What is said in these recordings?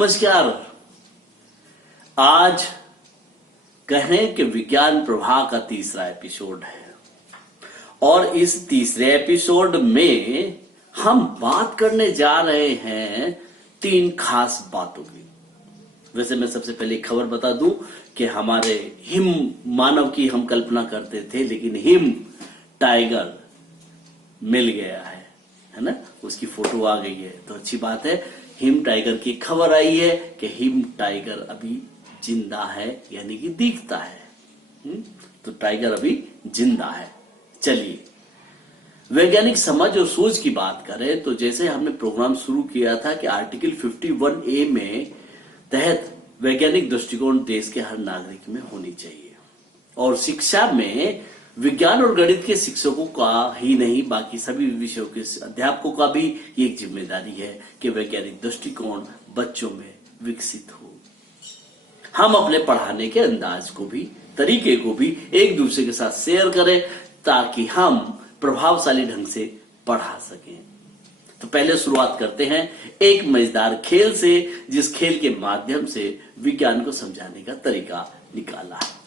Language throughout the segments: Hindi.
नमस्कार। आज कहें कि विज्ञान प्रवाह का तीसरा एपिसोड है और इस तीसरे एपिसोड में हम बात करने जा रहे हैं 3 खास बातों की। वैसे मैं सबसे पहले एक खबर बता दूं कि हमारे हिम मानव की हम कल्पना करते थे, लेकिन हिम टाइगर मिल गया है ना। उसकी फोटो आ गई है तो अच्छी बात है। हिम टाइगर की खबर आई है कि हिम टाइगर अभी जिंदा है, यानी कि दिखता है। तो टाइगर अभी जिंदा है। चलिए, वैज्ञानिक समझ और सोच की बात करें तो जैसे हमने प्रोग्राम शुरू किया था कि आर्टिकल 51A में तहत वैज्ञानिक दृष्टिकोण देश के हर नागरिक में होनी चाहिए और शिक्षा में विज्ञान और गणित के शिक्षकों का ही नहीं, बाकी सभी विषयों के अध्यापकों का भी ये एक जिम्मेदारी है कि वैज्ञानिक दृष्टिकोण बच्चों में विकसित हो। हम अपने पढ़ाने के अंदाज को भी, तरीके को भी एक दूसरे के साथ शेयर करें ताकि हम प्रभावशाली ढंग से पढ़ा सकें। तो पहले शुरुआत करते हैं एक मजेदार खेल से, जिस खेल के माध्यम से विज्ञान को समझाने का तरीका निकाला है।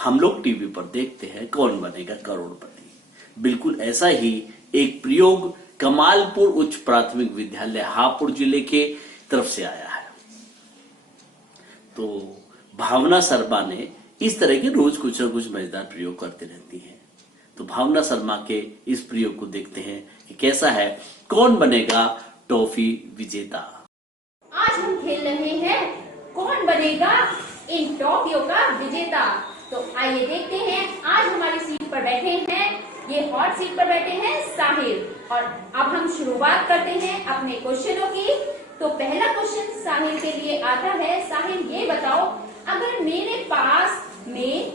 हम लोग टीवी पर देखते हैं कौन बनेगा करोड़पति। बिल्कुल ऐसा ही एक प्रयोग कमालपुर उच्च प्राथमिक विद्यालय हापुड़ जिले के तरफ से आया है। तो भावना शर्मा ने इस तरह के रोज कुछ न कुछ मजेदार प्रयोग करते रहती हैं। तो भावना शर्मा के इस प्रयोग को देखते हैं कि कैसा है। कौन बनेगा टॉफी विजेता। आज हम खेल रहे हैं कौन बनेगा इन टॉफियों का विजेता। तो आइए देखते हैं। आज हमारी सीट पर बैठे हैं, ये हॉट सीट पर बैठे हैं साहिल। और अब हम शुरुआत करते हैं अपने क्वेश्चनों की। तो पहला क्वेश्चन साहिल के लिए आता है। साहिल, ये बताओ, अगर मेरे पास में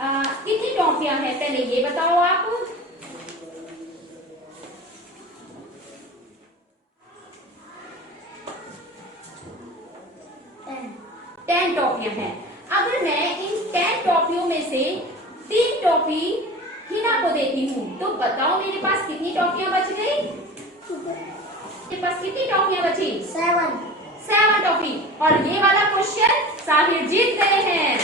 कितनी टॉफियां हैं, पहले ये बताओ आप। टेन टॉफियां हैं। अगर मैं इन 10 टॉफियों में से 3 टॉफी हिना को देती हूँ तो बताओ मेरे पास कितनी टॉफियां बच गई। मेरे पास कितनी टॉफियां बची? 7 टॉफी। और ये वाला क्वेश्चन साहिल जीत गए हैं।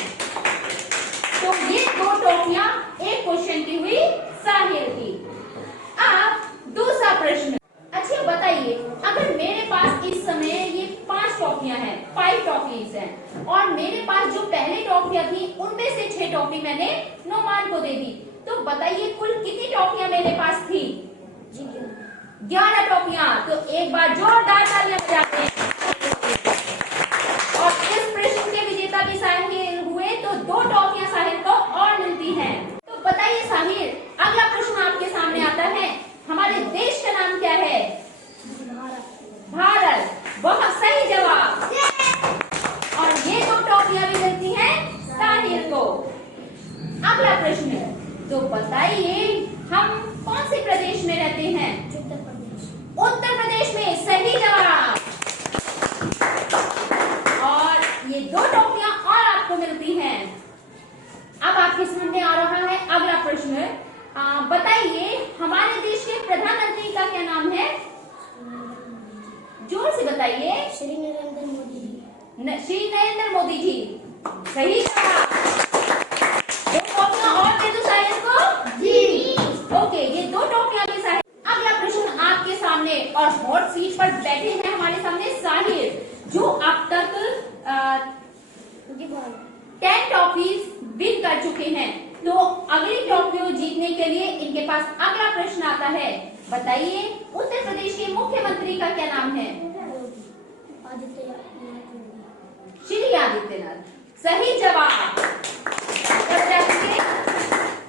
तो ये 2 टॉफियां एक क्वेश्चन की हुई साहिल की। अब दूसरा प्रश्न। अच्छा बताइए, अगर मेरे पास इस समय ये 5 टॉफियां हैं, 5 टॉफीज हैं, और मेरे पास जो पहले टॉफियां थी उनमें से 6 टॉफी मैंने नोमान को दे दी, तो बताइए कुल कितनी टॉफियां मेरे पास थी? 11 टॉफियां। तो एक बार जोरदार तालियां बजाते हैं। और इस प्रश्न के विजेता भी साहिल हुए, तो 2 टॉफियां साहिल को और मिलती हैं। तो बताइए साहिल, अगला प्रश्न आपके सामने आता है। हमारे देश का नाम क्या है? भारत। बहुत सही जवाब। और ये 2 टॉफियां भी मिलती हैं साहिल को। अगला प्रश्न, तो बताइए हम कौन से प्रदेश में रहते हैं? उत्तर प्रदेश में। सही जवाब। और ये 2 टॉफियां और आपको मिलती हैं। अब आपके सामने आ रहा है अगला प्रश्न। बताइए हमारे देश के प्रधानमंत्री का क्या नाम है? जोर से बताइए। श्री नरेंद्र मोदी जी। श्री नरेंद्र मोदी जी। सही जवाब। 2 टॉफियां और दे दो साहिल को जी। ओके, ये 2 टॉफियां भी साहिल। अगला प्रश्न आपके सामने, और हॉट सीट पर बैठे हैं हमारे सामने साहिल, जो अब तक 10 टॉफीज विन कर चुके हैं। तो अगली ट्रॉफी जीतने के लिए इनके पास अगला प्रश्न आता है। बताइए उत्तर प्रदेश के मुख्यमंत्री का क्या नाम है? श्री आदित्यनाथ। सही जवाब।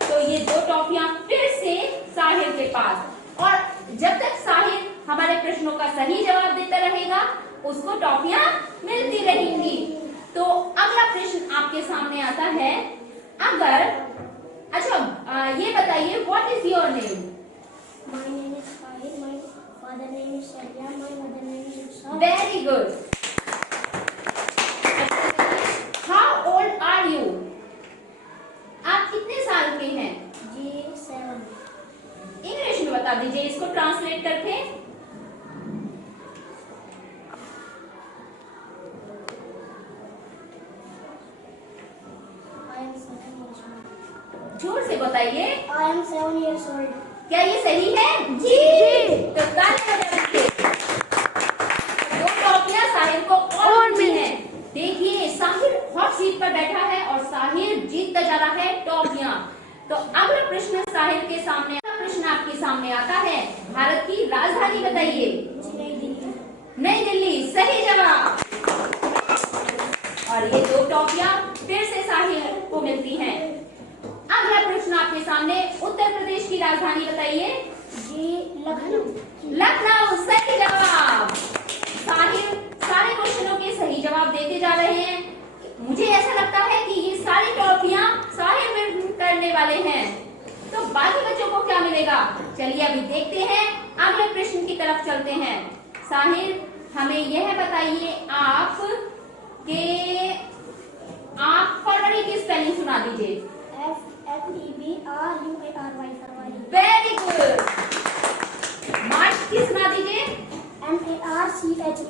तो ये 2 टॉफियां फिर से साहिल के पास। और जब तक साहिल हमारे प्रश्नों का सही जवाब देता रहेगा उसको टॉफियां मिलती रहेंगी। तो अगला प्रश्न आपके सामने आता है। अगर ये बताइए, what is your name? My name is Sahil. My father name is Sharya. My mother name is Usha. Very good. How old are you? आप कितने साल के हैं? जी 7. इंग्लिश में बता दीजिए इसको ट्रांसलेट करके। जोर से बताइए। I am 7 years old. क्या ये सही है? जी। तो तालियां बजाइए। दो टॉफियां साहिल को और मिली हैं। देखिए साहिल हॉट सीट पर बैठा है और साहिल जीतता जा रहा है टॉफियां। तो अगला प्रश्न साहिल के सामने, प्रश्न आपके सामने आता है, भारत की राजधानी बताइए। नई दिल्ली। नई दिल्ली सही जवाब। और ये दो टॉफियां फिर से साहिल को मिलती हैं। अगला प्रश्न आपके सामने, उत्तर प्रदेश की राजधानी बताइए। जी लखनऊ। लखनऊ सही जवाब। साहिल सारे क्वेश्चनों के सही जवाब देते जा रहे हैं। मुझे ऐसा लगता है कि ये सारी टॉफियां साहिल विन करने वाले हैं। तो बाकी बच्चों को क्या मिलेगा, चलिए अभी देखते हैं। अगले प्रश्न की तरफ चलते हैं। साहिल हमें यह बताइए आप कि आप फरवरी की स्पेलिंग सुना दीजिए। FFEBRUARY फरवरी। Very good. मार्च की सुना दीजिए। MARCH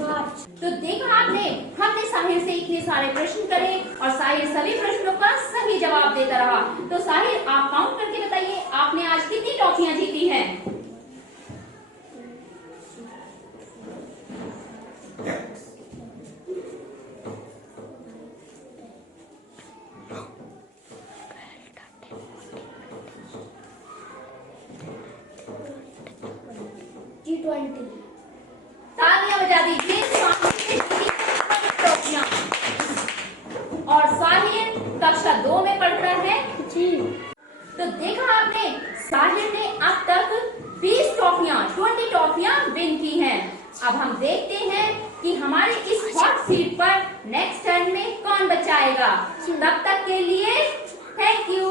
मार्च। तो देखा आपने, हमने साहिल से इतने सारे प्रश्न करे और साहिल सभी प्रश्नों का सही जवाब देता रहा। तो साहिल आप काउंट करके बताइए, आपने आज कितनी टॉफियां जीती हैं? G20। तालियां बजा दीजिए। टॉफियां। और साहिल कक्षा 2 में पढ़ रहा है। जी। तो देखा आपने, साहिल ने अब तक 20 टॉफियां विन की हैं। अब हम देखते हैं कि हमारे इस हॉट सीट पर नेक्स्ट टर्न में कौन बच्चा आएगा। तब तक के लिए थैंक यू।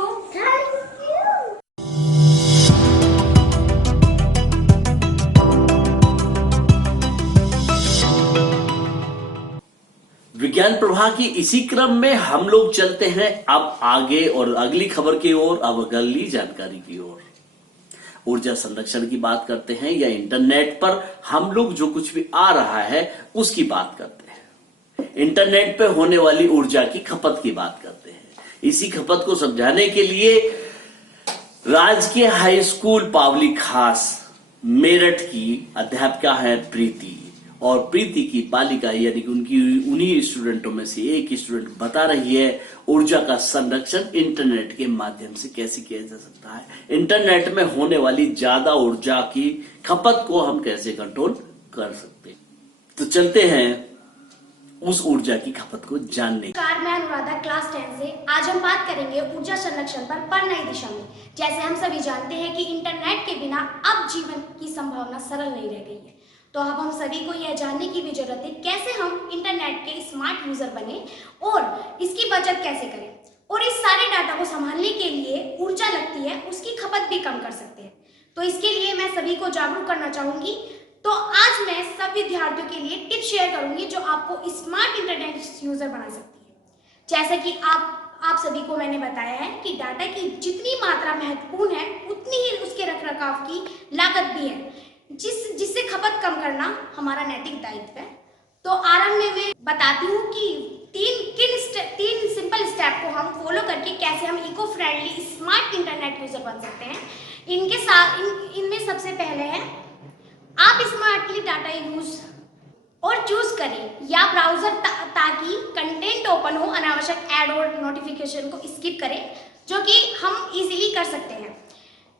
विज्ञान प्रवाह की इसी क्रम में हम लोग चलते हैं अब आगे और अगली खबर की ओर, अब अगली जानकारी की ओर। ऊर्जा संरक्षण की बात करते हैं या इंटरनेट पर हम लोग जो कुछ भी आ रहा है उसकी बात करते हैं। इंटरनेट पे होने वाली ऊर्जा की खपत की बात करते हैं। इसी खपत को समझाने के लिए राजकीय हाई स्कूल पावली खास मेरठ की अध्यापिका है प्रीति, और प्रीति की बालिका यानी कि उनकी उन्हीं स्टूडेंटों में से एक स्टूडेंट बता रही है ऊर्जा का संरक्षण इंटरनेट के माध्यम से कैसे किया जा सकता है। इंटरनेट में होने वाली ज्यादा ऊर्जा की खपत को हम कैसे कंट्रोल कर सकते हैं। तो चलते हैं उस ऊर्जा की खपत को जानने। नमस्कार, मैं अनुराधा क्लास 10 से। आज हम बात करेंगे ऊर्जा संरक्षण पर नई दिशा में। जैसे हम सभी जानते हैं कि इंटरनेट के बिना अब जीवन की संभावना सरल नहीं रह गई है। तो अब हम सभी को यह जानने की भी जरूरत है कैसे हम इंटरनेट के स्मार्ट यूजर बने और इसकी बचत कैसे करें, और इस सारे डाटा को संभालने के लिए ऊर्जा लगती है उसकी खपत भी कम कर सकते हैं। तो इसके लिए मैं सभी को जागरूक करना चाहूंगी। तो आज मैं सब विद्यार्थियों के लिए टिप्स शेयर करूंगी जो आपको स्मार्ट इंटरनेट यूजर बना सकती है। जैसे कि आप सभी को मैंने बताया है कि डाटा की जितनी मात्रा महत्वपूर्ण है उतनी ही उसके रखरखाव की लागत भी है, जिससे खपत कम करना हमारा नैतिक दायित्व है। तो आरंभ में मैं बताती हूँ कि तीन सिंपल स्टेप को हम फॉलो करके कैसे हम eco friendly smart internet user बन सकते हैं। इनके साथ इनमें सबसे पहले है आप स्मार्टली डाटा यूज और चूज करें या ब्राउजर ताकि कंटेंट ओपन हो, अनावश्यक ऐड और नोटिफिकेशन को स्किप करें, जो कि हम इजीली कर सकते हैं।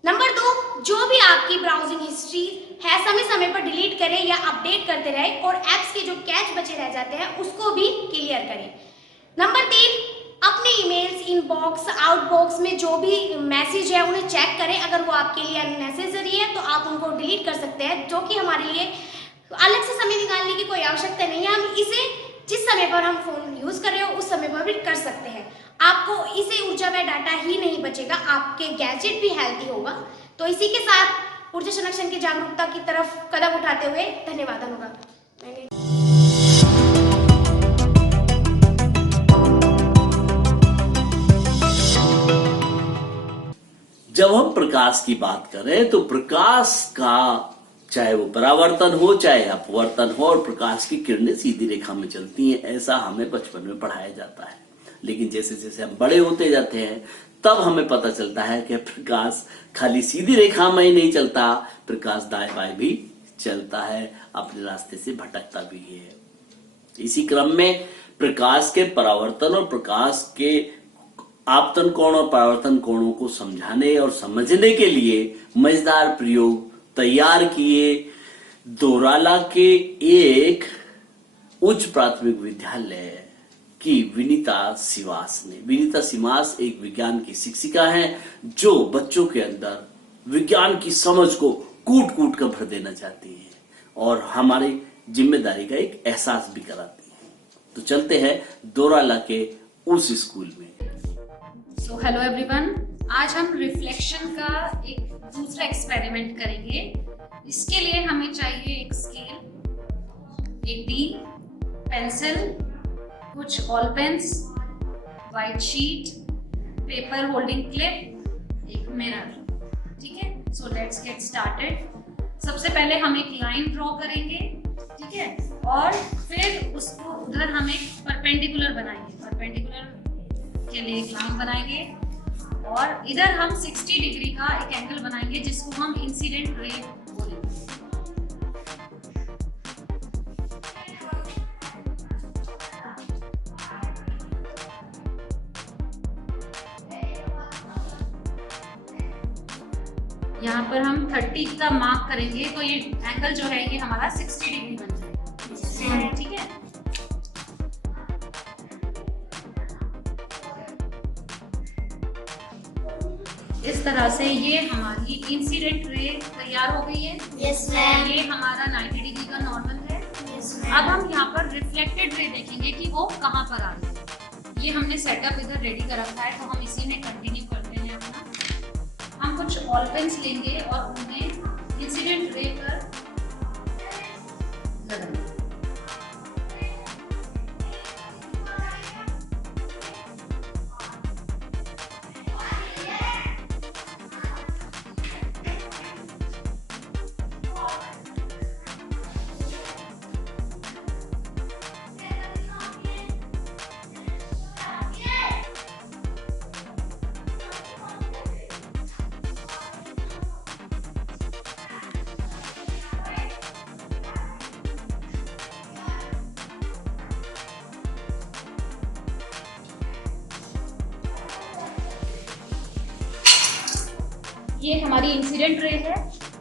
नंबर 2, जो भी आपकी ब्राउजिंग हिस्ट्री है समय समय पर डिलीट करें या अपडेट करते रहें, और ऐप्स के जो कैच बचे रह जाते हैं उसको भी क्लियर करें। नंबर 3, अपने ईमेल्स इनबॉक्स आउटबॉक्स में जो भी मैसेज है उन्हें चेक करें। अगर वो आपके लिए अननेसेसरी है तो आप उनको डिलीट कर सकते हैं, जो कि हमारे लिए अलग से समय निकालने की कोई आवश्यकता नहीं है। हम इसे जिस समय पर हम फोन यूज कर रहे हो उस समय पर भी कर सकते हैं। आपको इसे ऊर्जा व डाटा ही नहीं बचेगा, आपके गैजेट भी हेल्दी होगा। तो इसी के साथ ऊर्जा संरक्षण की जागरूकता की तरफ कदम उठाते हुए धन्यवाद अनुराधा। जब हम प्रकाश की बात करें तो प्रकाश का चाहे वो परावर्तन हो चाहे अपवर्तन हो, और प्रकाश की किरणें सीधी रेखा में चलती हैं, ऐसा हमें बचपन में पढ़ाया जाता है। लेकिन जैसे जैसे हम बड़े होते जाते हैं तब हमें पता चलता है कि प्रकाश खाली सीधी रेखा में ही नहीं चलता, प्रकाश दाएं बाएं भी चलता है, अपने रास्ते से भटकता भी है। इसी क्रम में प्रकाश के परावर्तन और प्रकाश के आपतन कोण और परावर्तन कोणों को समझाने और समझने के लिए मजेदार प्रयोग तैयार किए दोराला के एक उच्च प्राथमिक विद्यालय की विनीता सिवास ने। विनीता सिवास एक विज्ञान की शिक्षिका हैं जो बच्चों के अंदर विज्ञान की समझ को कूट कूट कर भर देना चाहती हैं और हमारी जिम्मेदारी का एक एहसास भी कराती हैं। तो चलते हैं दोराला के उस स्कूल में। सो हेलो एवरीवन, आज हम रिफ्लेक्शन का एक दूसरा एक्सपेरिमेंट करेंगे। इसके लिए हमें चाहिए एक स्केल, एक डी, पेंसिल, कुछ all pens, white sheet, paper holding clip, एक मिरर। ठीक है, सो लेट्स गेट स्टार्टेड। सबसे पहले हम एक लाइन ड्रॉ करेंगे, ठीक है, और फिर उसको उधर हम एक परपेंडिकुलर बनाएंगे। परपेंडिकुलर के लिए एक लाइन बनाएंगे और इधर हम 60 डिग्री का एक एंगल बनाएंगे जिसको हम इंसिडेंट रे बोलेंगे। यहाँ पर हम 30 का मार्क करेंगे तो ये एंगल जो है ये हमारा 60 डिग्री बन जाएगा। ठीक है, इस तरह से ये हमारी इंसिडेंट रे तैयार हो गई है। Yes ma'am. ये हमारा 90 डिग्री का नॉर्मल है। यस अब हम यहाँ पर रिफ्लेक्टेड रे देखेंगे कि वो कहाँ पर आ रही है। ये हमने सेटअप इधर रेडी कर रखा है तो हम इसी में कंटिन्यू करते हैं अपना। हम कुछ ऑल पेन्स लेंगे और उन्हें इंसिडेंट रे पर लगाएंगे। ये हमारी इंसिडेंट रे है।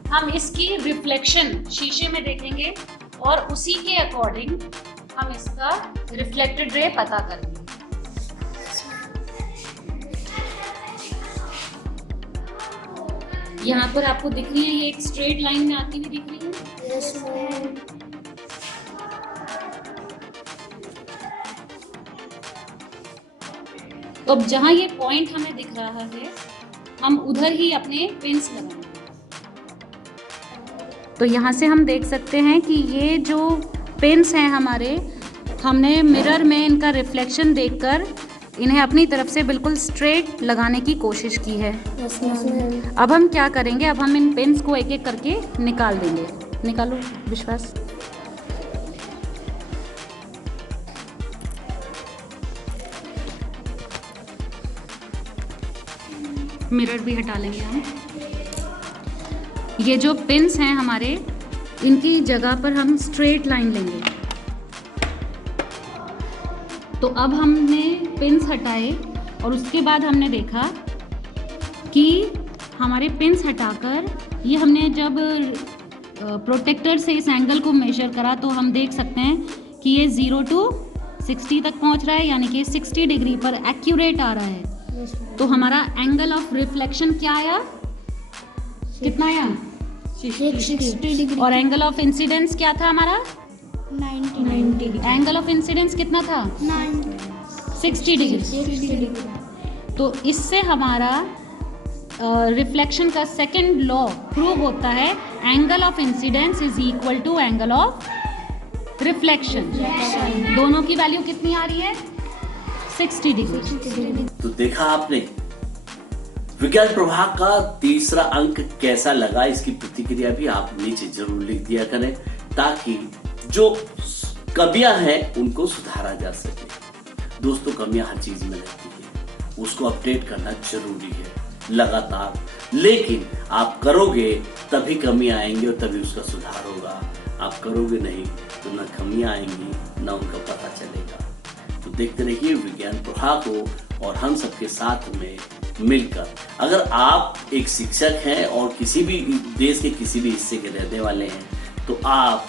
हम इसकी रिफ्लेक्शन शीशे में देखेंगे और उसी के अकॉर्डिंग हम इसका रिफ्लेक्टेड रे पता करेंगे। यहाँ पर आपको दिख रही है, ये एक स्ट्रेट लाइन में आती हुई दिख रही है। Yes ma'am. तो अब जहाँ ये पॉइंट हमें दिख रहा है हम उधर ही अपने पिन्स लगाएंगे। तो यहाँ से हम देख सकते हैं कि ये जो पिन्स हैं हमारे, हमने मिरर में इनका रिफ्लेक्शन देखकर इन्हें अपनी तरफ से बिल्कुल स्ट्रेट लगाने की कोशिश की है। Yes ma'am. अब हम क्या करेंगे, अब हम इन पिन्स को एक एक करके निकाल देंगे। निकालो विश्वास। मिरर भी हटा लेंगे हम। ये जो पिन्स हैं हमारे, इनकी जगह पर हम स्ट्रेट लाइन लेंगे। तो अब हमने पिन्स हटाए और उसके बाद हमने देखा कि हमारे पिन्स हटाकर ये हमने जब प्रोटेक्टर से इस एंगल को मेजर करा तो हम देख सकते हैं कि ये 0 to 60 तक पहुंच रहा है, यानी कि 60 डिग्री पर एक्यूरेट आ रहा है। तो हमारा एंगल ऑफ रिफ्लेक्शन क्या आया, कितना आया, 60 डिग्री। और एंगल ऑफ इंसिडेंस क्या था हमारा, 90। एंगल ऑफ इंसिडेंस कितना था, 60 डिग्री। तो इससे हमारा रिफ्लेक्शन का सेकंड लॉ प्रूव होता है, angle of incidence is equal to angle of reflection. दोनों की वैल्यू कितनी आ रही है, 60 डिग्री। तो देखा आपने विज्ञान प्रवाह का तीसरा अंक कैसा लगा, इसकी प्रतिक्रिया भी आप नीचे जरूर लिख दिया करें ताकि जो कमियां हैं उनको सुधारा जा सके। दोस्तों कमियां हर चीज में रहती है, उसको अपडेट करना जरूरी है लगातार, लेकिन आप करोगे तभी कमी आएंगी और तभी उसका सुधार होगा। आप करोगे नहीं तो ना कमियां आएंगी ना उनका पता चलेगा। तो देखते रहिए विज्ञान प्रवाह को, और हम सबके साथ में मिलकर, अगर आप एक शिक्षक हैं और किसी भी देश के किसी भी हिस्से के रहने वाले हैं तो आप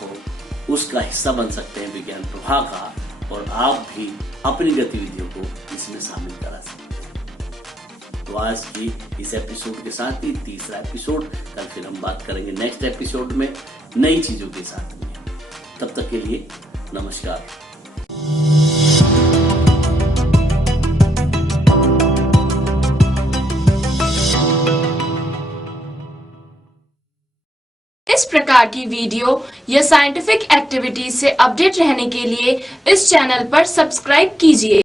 उसका हिस्सा बन सकते हैं विज्ञान प्रवाह का, और आप भी अपनी गतिविधियों को इसमें शामिल करा सकते हैं। तो आज की इस एपिसोड के साथ ही तीसरा एपिसोड, कल फिर हम बात करेंगे नेक्स्ट एपिसोड में नई चीजों के साथ में। तब तक के लिए नमस्कार। इस प्रकार की वीडियो या साइंटिफिक एक्टिविटीज से अपडेट रहने के लिए इस चैनल पर सब्सक्राइब कीजिए।